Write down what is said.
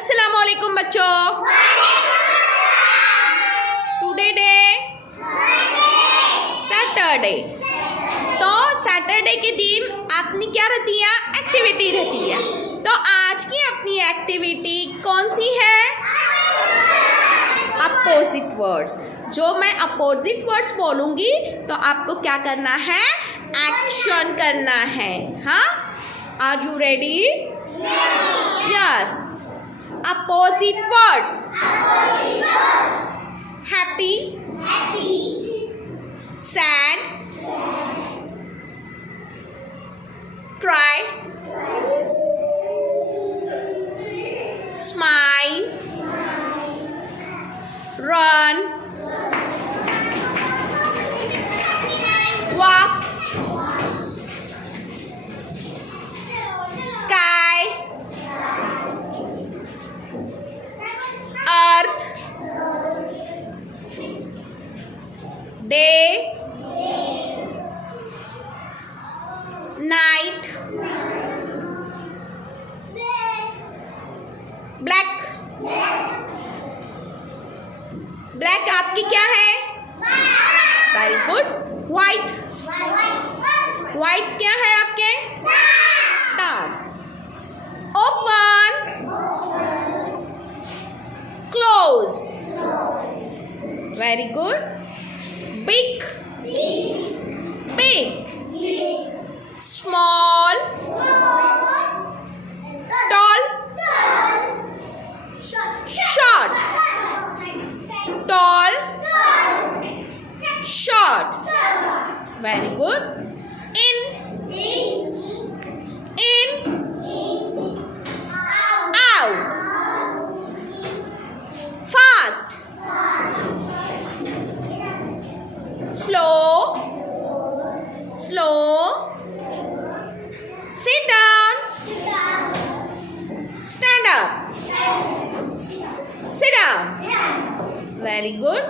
अस्सलामुअलैकुम बच्चों। Today day Saturday. तो सैटरडे के दिन अपनी क्या रहती है? एक्टिविटी रहती है। तो आज की अपनी एक्टिविटी कौन सी है? Opposite words. जो मैं अपोजिट वर्ड्स बोलूंगी तो आपको क्या करना है? एक्शन करना है। हाँ, are you ready? Yes. Opposite words. Happy. Sad. Cry. Smile. Run. Walk. Sky. Earth. Day. Night. Black. Black आपकी क्या है? Very good. White. White क्या है आपके? Dark. Open. Close. Very good. Big. Big. Small. Tall. Short. Tall. Short. Very good. In. Out. Fast. Slow. Sit down. Stand up. Sit down. Very good.